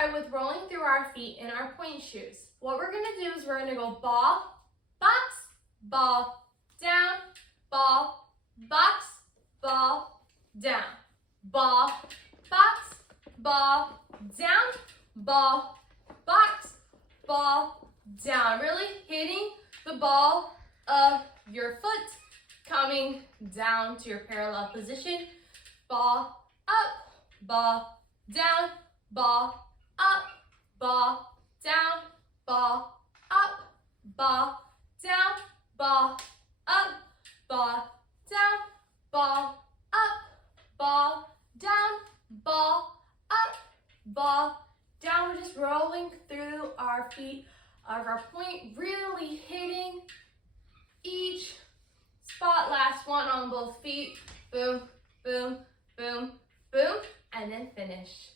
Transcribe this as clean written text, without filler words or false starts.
start with rolling through our feet in our pointe shoes. What we're gonna do is we're gonna go ball, box, ball, down, ball, box, ball, down, ball, box, ball, down, ball, box, ball, down. Really hitting the ball of your foot, coming down to your parallel position. Ball up, ball down, ball up, ball down, ball up, ball down, ball up, ball down, ball up, ball down, ball up, ball down. We're just rolling through our feet of our pointe, really hitting each spot. Last one on both feet. Boom, boom, boom, boom, and then finish.